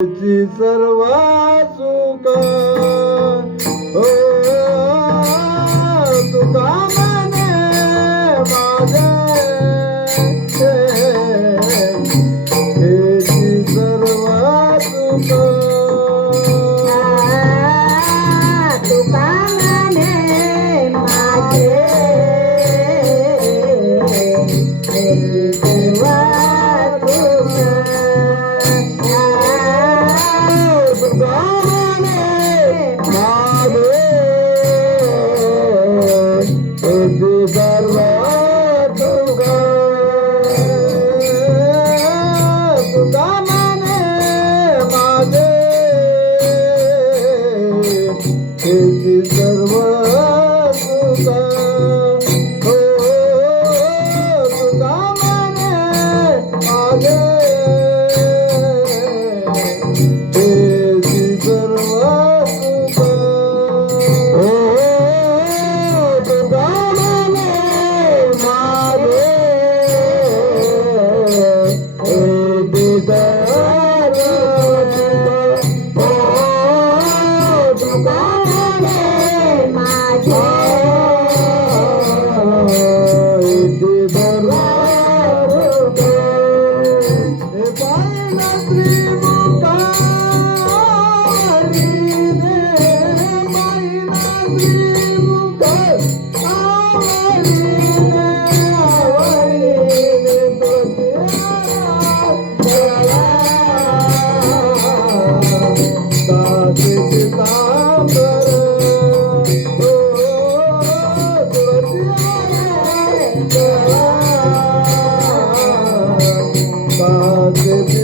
ची सर्व सुख. हो तुका मने माझ्या Deus. de Thank you.